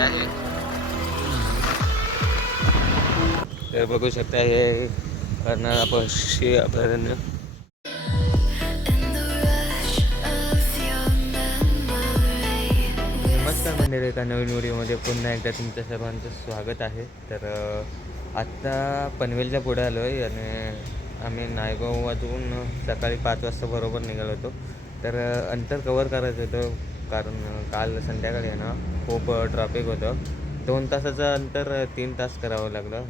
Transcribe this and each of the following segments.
आहे. तर बघू शकता हे कर्नाळा पक्षी अभयारण्य. नमस्कार मंडळी, एका नवीन व्हिडिओमध्ये पुन्हा एकदा तुमचं सर्वांचं स्वागत आहे. तर आत्ता पनवेलच्या पुढे आलो आहे आणि आम्ही नायगाव वाजवून सकाळी 5 वाजता बरोबर निघालो होतो. तर अंतर कवर करायचं होतं कारण काल संध्याकाळी आहे ना खूप ट्रॅफिक होतं. 2 तासाचं अंतर 3 तास करावं लागलं.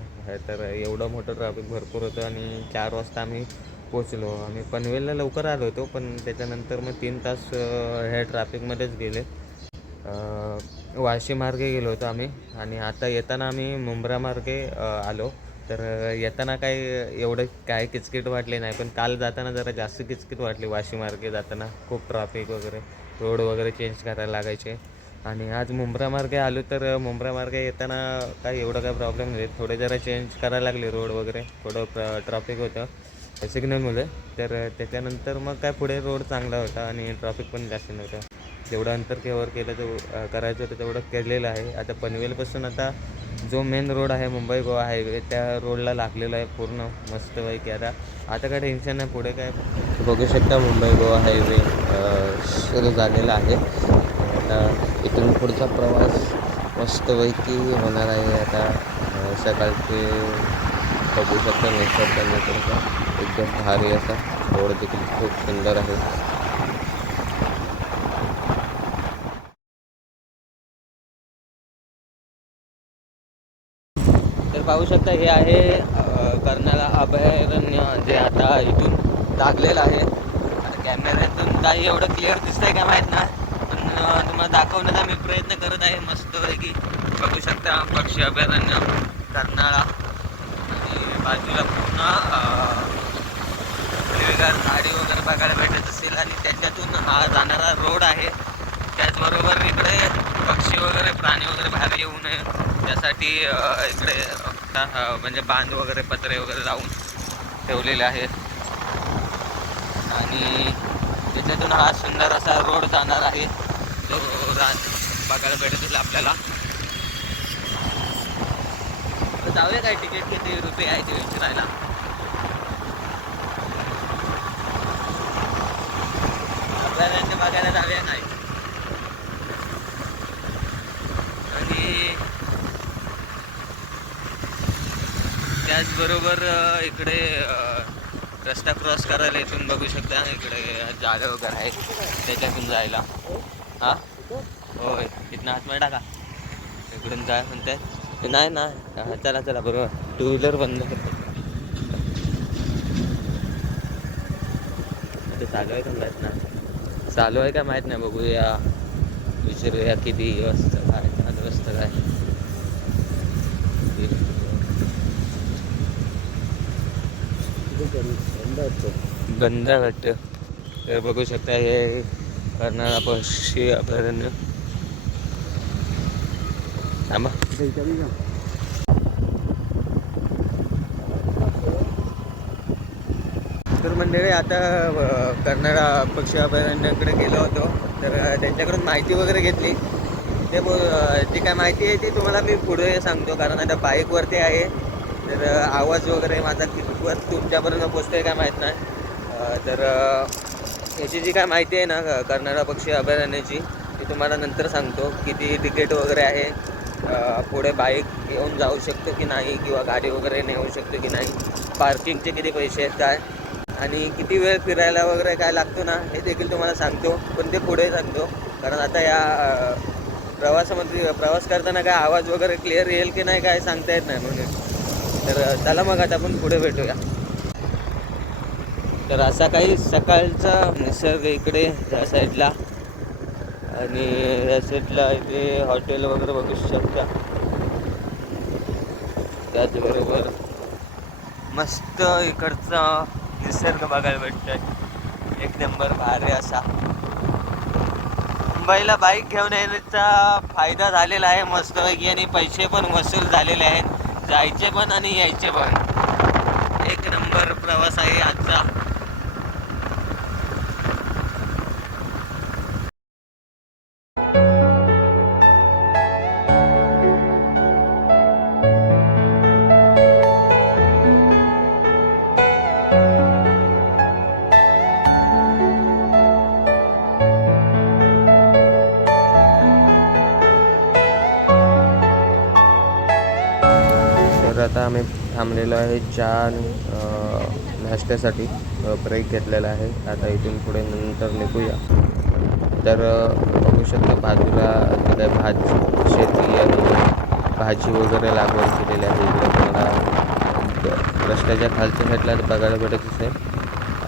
तर एवढं मोठं ट्रॅफिक भरपूर होतं आणि 4 वाजता आम्ही पोचलो. आम्ही पनवेलला लवकर आलो होतो पण त्याच्यानंतर मग 3 तास ह्या ट्रॅफिकमध्येच गेले. वाशी मार्गे गेलो होतो आम्ही आणि आता येताना आम्ही मुंब्रा मार्गे आलो. तर येताना काही एवढं काय किचकिट वाटले नाही, पण काल जाताना जरा जास्त किचकिट वाटली. वाशी मार्गे जाताना खूप ट्रॅफिक वगैरे, रोड वगैरे चेंज करायला लागायचे. आणि आज मुंब्रा मार्गे आलो तर मुंब्रा मार्गे येताना काही एवढं काय प्रॉब्लेम नाही. थोडे जरा चेंज करायला लागले रोड वगैरे, थोडं ट्रॅफिक होतं सिग्नलमुळे. तर त्याच्यानंतर मग काय पुढे रोड चांगला होता आणि ट्रॅफिक पण जास्त नव्हतं. जेवढं अंतर कव्हर केलं तर करायचं होतं तेवढं केलेलं आहे. आता पनवेलपासून आता जो मेन रोड आहे मुंबई गोवा हायवे, त्या रोडला लागलेला आहे पूर्ण मस्तपैकी. आता काय टेन्शन नाही. पुढे काय बघू शकता मुंबई गोवा हायवे सुरू झालेला आहे. आता इथून पुढचा प्रवास मस्तपैकी होणार आहे. आता सकाळचे बघू शकता निसर्ग एकदम भारी असा रोड देखील खूप सुंदर आहे. तर पाहू शकता हे आहे कर्नाळा अभयारण्य, जे आता इथून लागलेलं आहे. आता कॅमेऱ्यातून काही एवढं क्लिअर दिसतंय का माहीत नाही, पण तुम्हाला दाखवण्याचा मी प्रयत्न करत आहे. मस्तपैकी बघू शकता पक्षी अभयारण्य कर्नाळा आणि बाजूला पूर्ण हिरवीगार झाडी वगैरे बघायला भेटत असेल आणि त्याच्यातून हा जाणारा रोड आहे. त्याचबरोबर इकडे पक्षी वगैरे, प्राणी वगैरे बाहेर येऊ नये त्यासाठी इकडे म्हणजे बांध वगैरे, पत्रे वगैरे लावून ठेवलेले आहेत. आणि त्याच्यातून हा सुंदर असा रोड जाणार आहे, जो बघायला भेटतील आपल्याला. जाऊया काय, तिकीट किती रुपये आहे ते विचारायला. अभयारण्य बघायला जाऊया काय. आणि त्याचबरोबर इकडे रस्ता क्रॉस करायला इथून बघू शकता, इकडे जागा वगैरे आहे त्याच्यातून जायला. हां होय, इथनं आतमध्ये टाका, इकडून काय म्हणतात नाही ना. चला चला बरोबर, 2 व्हीलर बंद चालू आहे का माहीत नाही, चालू आहे का माहीत नाही. बघूया, विचारूया किती वाजता काय, 5 वाजता काय. बंद वाटतं. तर बघू शकता हे कर्नाळा पक्षी अभयारण्य. थांबा. तर मंडळी, आता कर्नाळा पक्षी अभयारण्याकडे गेलो होतो. तर त्यांच्याकडून माहिती वगैरे घेतली. जी काय माहिती आहे ती तुम्हाला मी पुढे सांगतो, कारण आता बाईकवरती आहे. तर आवाज वगैरे माझा कितपत तुमच्यापर्यंत पोचतोय काय माहीत नाही. तर याची जी काय माहिती आहे ना कर्नाळा पक्षी अभयारण्याची, ती तुम्हाला नंतर सांगतो. किती तिकीट वगैरे आहे, पुढे बाईक येऊन जाऊ शकतो की नाही, किंवा गाडी वगैरे नेऊ शकतो की नाही, पार्किंगचे किती पैसे आहेत काय, आणि किती वेळ फिरायला वगैरे काय लागतो ना, हे देखील तुम्हाला सांगतो. पण ते पुढे सांगतो, कारण आता या प्रवासामध्ये प्रवास करताना काय आवाज वगैरे क्लिअर येईल की नाही काय सांगता येत नाही म्हणून. तर चला मग आता आपण पुढे भेटूया. तर असा काही सकाळचा निसर्ग इकडे या साईडला, आणि या साईडला इथे हॉटेल वगैरे बघू शकता. त्याचबरोबर मस्त इकडचा निसर्ग बघायला भेटतोय, एक नंबर भारी असा. मुंबईला बाईक घेऊन येण्याचा फायदा झालेला आहे मस्तपैकी, आणि पैसे पण वसूल झालेले आहेत, जायचे पण आणि यायचे पण. एक नंबर प्रवास आहे आजचा. आता आम्ही थांबलेलो आहे चहा आणि नाश्त्यासाठी ब्रेक घेतलेला आहे. आता इथून पुढे नंतर निघूया. तर बघू शकता बाजूला ते काय भात शेती आणि भाजी वगैरे लागवड केलेली आहे. इकडे तुम्हाला रस्त्याच्या खालच्या साईडला बघायला भेटत असेल.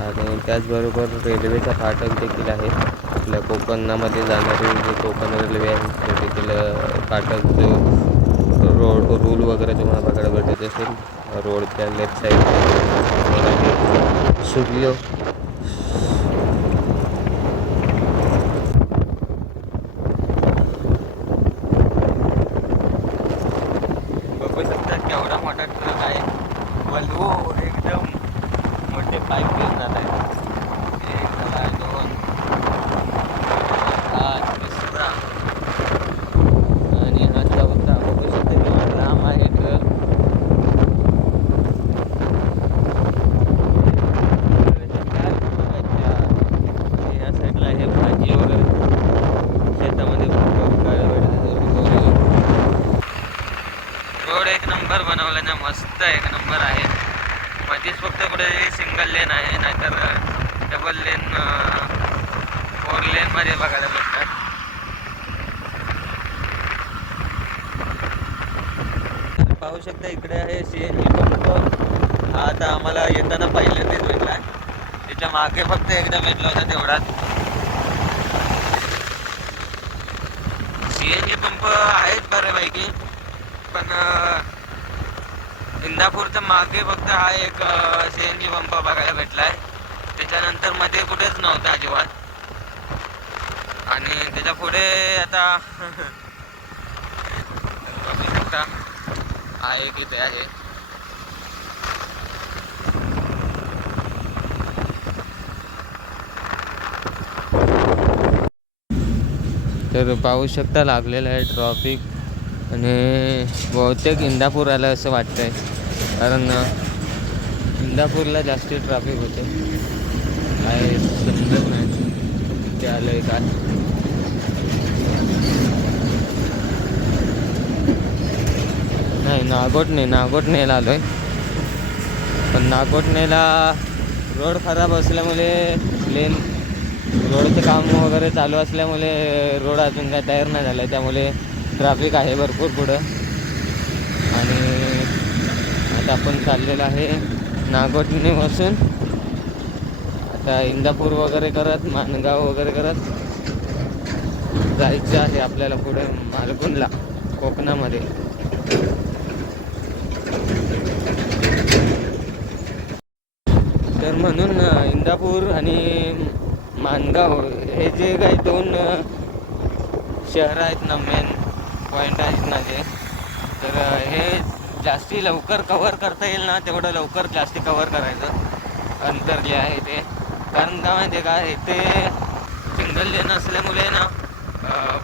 आणि त्याचबरोबर रेल्वेचा फाटक देखील आहे. आपल्या कोकणामध्ये जाणारी जी कोकण रेल्वे आहे ते देखील फाटक जो रूल वगैरे तुम्हाला बघायला भेटत असेल. रोडच्या लेफ्ट साईड सूर्य बघू शकता केवढा मोठा ट्रक आहे. वल्हो एकदम मोठे पाईप घेऊन जात आहेत. एक झाला, दोन, हा तिसरा आणि हा चौथा. बघू शकता केवढा लांब आहे ट्रक. या साईडला आहे भाजी वगैरे शेतामध्ये रोड एक नंबर बनवला ना, मस्त एक नंबर आहे. मध्येच फक्त कुठे सिंगल लेन आहे, नाहीतर डबल लेन 4 लेनमध्ये बघायला भेटतात. पाहू शकता इकडे आहे CNG पंप. हा आता आम्हाला येताना पहिल्यांदाच भेटला. त्याच्या मागे फक्त एकदा भेटला होता तेवढाच. CNG पंप आहेत बऱ्यापैकी, पण इंदापूरच्या मागे फक्त हा एक CNG पंप बघायला भेटलाय. त्याच्यानंतर मध्ये कुठेच नव्हता अजिबात. आणि त्याच्या पुढे आता बघू शकता आहे किती आहे. तर पाहू शकता लागलेलं आहे ट्रॉफिक. आणि बहुतेक इंदापूर आलं असं वाटतंय, कारण इंदापूरला जास्ती ट्रॅफिक होते. काय समजत नाही ते आलं आहे काय. नाही, नागोठणेला आलो आहे. पण नागोठणेला रोड खराब असल्यामुळे रोडचं काम वगैरे चालू असल्यामुळे रोड अजून काय तयार नाही झालं आहे. त्यामुळे ट्रॅफिक आहे भरपूर पुढं. आणि आता आपण चाललेलं आहे नागोठणेपासून आता इंदापूर वगैरे करत, माणगाव वगैरे करत जायचं आहे आपल्याला पुढे मालगुणला, कोकणामध्ये. तर म्हणून इंदापूर आणि माणगाव हे जे काही 2 शहरं आहेत ना, मेन पॉईंट आहेत ना जे, तर हे जास्ती लवकर कव्हर करता येईल ना तेवढं लवकर जास्ती कव्हर करायचं अंतर जे आहे ते. कारण काय माहिती आहे का, इथे सिंगल लेन असल्यामुळे ना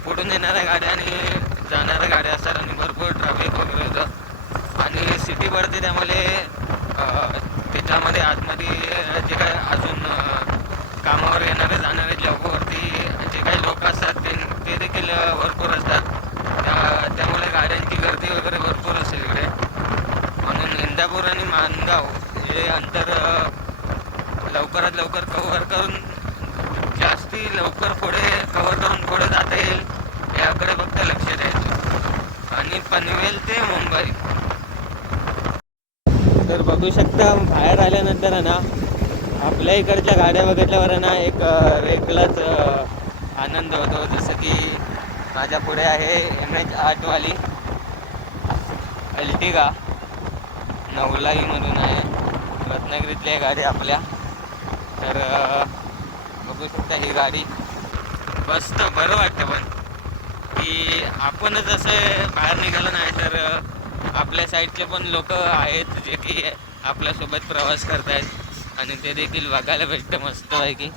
पुढून येणाऱ्या गाड्या आणि जाणाऱ्या गाड्या असतात आणि भरपूर ट्रॅफिक वगैरे होतं. आणि सिटी पडते त्यामुळे त्याच्यामध्ये आतमध्ये जे काय अजून कामावर येणारे जाणारे जॉबवरती जे काही लोक असतात ते देखील भरपूर असतात. त्यामुळे गाड्यांची गर्दी वगैरे भरपूर असेल इकडे. म्हणून इंदापूर आणि माणगाव हे अंतर लवकरात लवकर कव्हर करून जास्ती लवकर पुढे कव्हर करून पुढे जाता येईल याकडे फक्त लक्ष द्यायचं. आणि पनवेल ते मुंबई. तर बघू शकता बाहेर आल्यानंतर आहे ना, आपल्या इकडच्या गाड्या बघितल्यावर आहे ना एक वेगळाच आनंद होतो. जसं की माझ्या पुढे आहे MH8 वाली अल्टिगा, नवलाईमधून आहे, रत्नागिरीतली आहे गाडी आपल्या. तर बघू शकता ही गाडी मस्त बरं वाटतं. पण की आपणच असं बाहेर निघालं नाही तर आपल्या साईडचे पण लोक आहेत जे की आपल्यासोबत प्रवास करत आहेत आणि ते देखील बघायला भेटतं मस्त आहे की.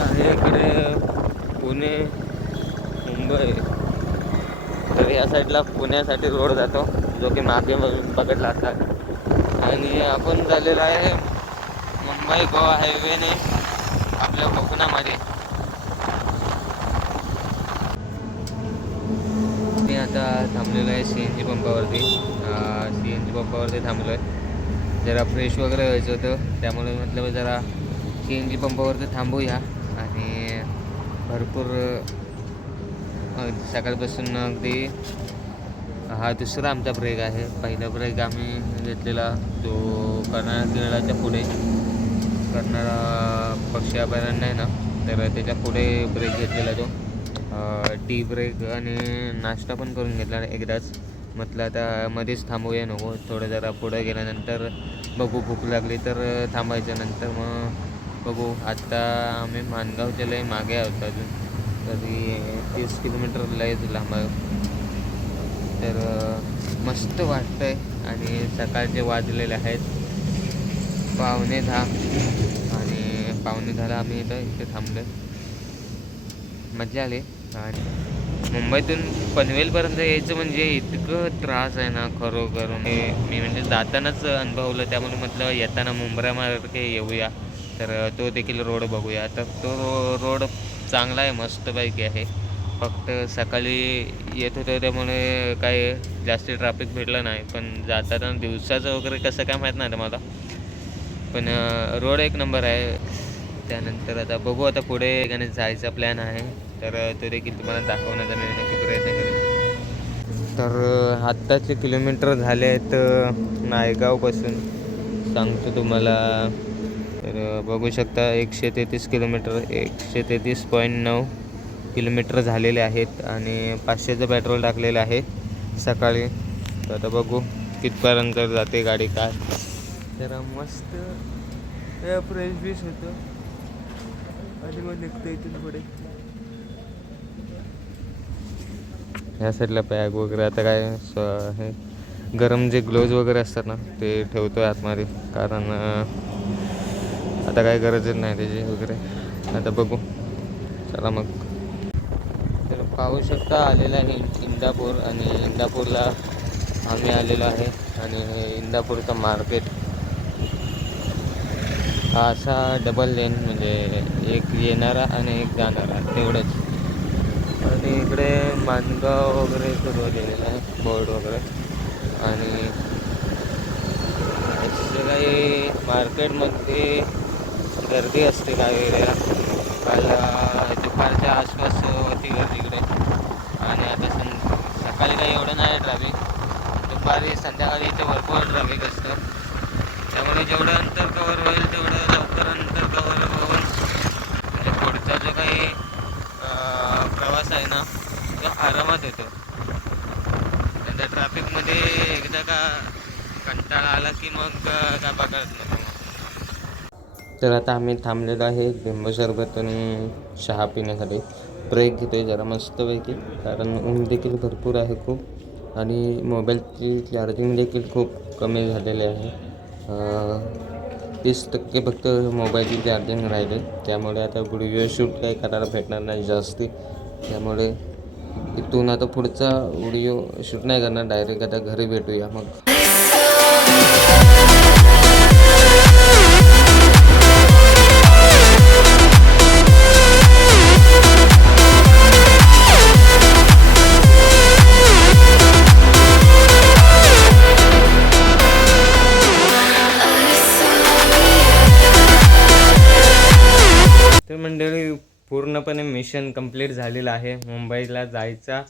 आहे इकडे पुणे मुंबई. तर या साईडला पुण्यासाठी रोड जातो जो की मागे बघितला असतात. आणि आपण झालेला आहे मुंबई गोवा हायवेने. आपल्या कोकणामध्ये. मी आता थांबलेलो आहे CNG पंपावरती. CNG पंपावरती थांबलो आहे. जरा फ्रेश वगैरे व्हायचं होतं, त्यामुळे म्हटलं जरा CNG पंपावरती थांबूया. आणि भरपूर सकाळपासून अगदी हा दुसरा आमचा ब्रेक आहे. पहिला ब्रेक आम्ही घेतलेला तो कर्नाळा किल्ल्याच्या पुढे, कर्नाळा पक्षी अभयारण्य आहे ना, तर त्याच्या पुढे ब्रेक घेतलेला तो टी ब्रेक. आणि नाश्ता पण करून घेतला एकदाच. म्हटलं आता मध्येच थांबूया नको, थोडं जरा पुढे गेल्यानंतर बघू, भूक लागली तर थांबायचं, नंतर मग बघू. आत्ता आम्ही माणगावच्या लय मागे आहोत अजून, तरी 30 किलोमीटर लय लांब आहे. तर मस्त वाटतं आहे. आणि सकाळचे वाजलेले आहेत 9:45 आणि 9:45ला आम्ही इथे थांबलो. मजा आली. आणि मुंबईतून पनवेलपर्यंत यायचं म्हणजे इतकं त्रास आहे ना खरोखर. मी म्हणजे जातानाच अनुभवलं, त्यामुळे म्हटलं येताना मुंब्रामार्गे येऊया, तर तो देखील रोड बघूया. तर तो रोड चांगला आहे, मस्तपैकी आहे. फक्त सकाळी येत होतं त्यामुळे काय जास्त ट्रॅफिक भेटलं नाही, पण जाताना दिवसाचं वगैरे कसं काय माहीत नाही मला, पण रोड एक नंबर आहे. त्यानंतर आता बघू, आता पुढे एकाने जायचा प्लॅन आहे, तर तो देखील तुम्हाला दाखवण्याचा मी नक्की प्रयत्न करेन. तर आत्ताचे किलोमीटर झाले आहेत नायगावपासून, सांगतो तुम्हाला. तर बघू शकता 133 किलोमीटर, 133.9 किलोमीटर झालेले आहेत. आणि 500चं पेट्रोल टाकलेलं आहे सकाळी. तर आता बघू कितपर्यंत जाते गाडी काय. जरा मस्त फ्रेश बीश होतं आणि मग निघतं इथून पुढे. ह्या साईडला बॅग वगैरे आता काय हे गरम जे ग्लोव्ज वगैरे असतात ना, ते ठेवतो आहे आतमध्ये, कारण आता काय गरजच नाही त्याची वगैरे. आता बघू, चला मग. तर पाहू शकता आलेला आहे इंदापूर, आणि इंदापूरला आम्ही आलेलो आहे. आणि इंदापूरचं मार्केट हा असा डबल लेन, म्हणजे एक येणारा आणि एक जाणारा तेवढंच. आणि इकडे माणगाव वगैरे सुरू केलेलं आहे बोर्ड वगैरे. आणि असं काही मार्केटमध्ये गर्दी असते काही वेळेला, काल दुपारच्या आसपास होती गर्दी इकडे. आणि आता सकाळी काही एवढं नाही ट्रॅफिक, दुपारी संध्याकाळी इथे भरपूर ट्रॅफिक असतं. त्यामुळे जेवढं अंतर कवर होईल तेवढं लवकर अंतर कवर होऊन म्हणजे पुढचा जो काही प्रवास आहे ना तो आरामात येतो. नंतर ट्रॅफिकमध्ये एकदा का कंटाळा आला की मग काय बघत नको. तर आता आम्ही थांबलेलो आहे लिंबू सरबत आणि चहा पिण्यासाठी. ब्रेक घेतो आहे जरा मस्तपैकी, कारण ऊन देखील भरपूर आहे खूप. आणि मोबाईलची चार्जिंग देखील खूप कमी झालेली आहे. 30% फक्त मोबाईलची चार्जिंग राहिले. त्यामुळे आता व्हिडिओ शूट काही करायला भेटणार नाही जास्ती. त्यामुळे इथून आता पुढचा व्हिडिओ शूट नाही करणार, डायरेक्ट आता घरी भेटूया मग. तर मंडळी, पूर्णपणे मिशन कंप्लीट झालेलं आहे. मुंबईला जायचा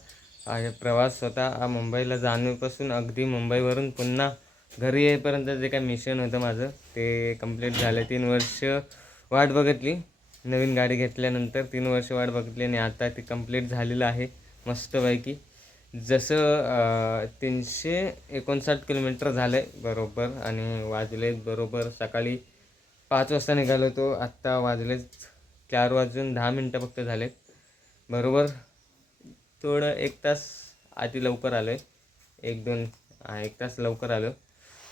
प्रवास होता. मुंबईला जाण्यापासून अगदी मुंबईवरून पुन्हा घरी येईपर्यंत जे काय मिशन होतं माझं ते कंप्लीट झालं. 3 वर्ष वाट बघितली, नवीन गाडी घेतल्यानंतर 3 वर्ष वाट बघितली, आणि आता ती कंप्लीट झालेलं आहे मस्तपैकी. जसं 359 किलोमीटर झालं आहे बरोबर. आणि वाजले बरोबर सकाळी 5 वाजता निघालो होतो, आत्ता वाजलेच 4:10 फक्त झालेत बरोबर. थोडं 1 तास आधी लवकर आलो आहे, 1 तास लवकर आलो.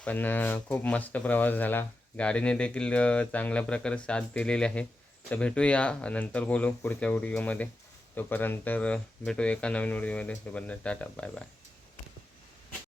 पण खूप मस्त प्रवास झाला. गाडीने देखील चांगल्या प्रकारे साथ दिलेली आहे. तर भेटूया नंतर, बोलू पुढच्या व्हिडिओमध्ये. तोपर्यंत भेटू एका नवीन व्हिडिओमध्ये. तोपर्यंत टाटा, बाय बाय.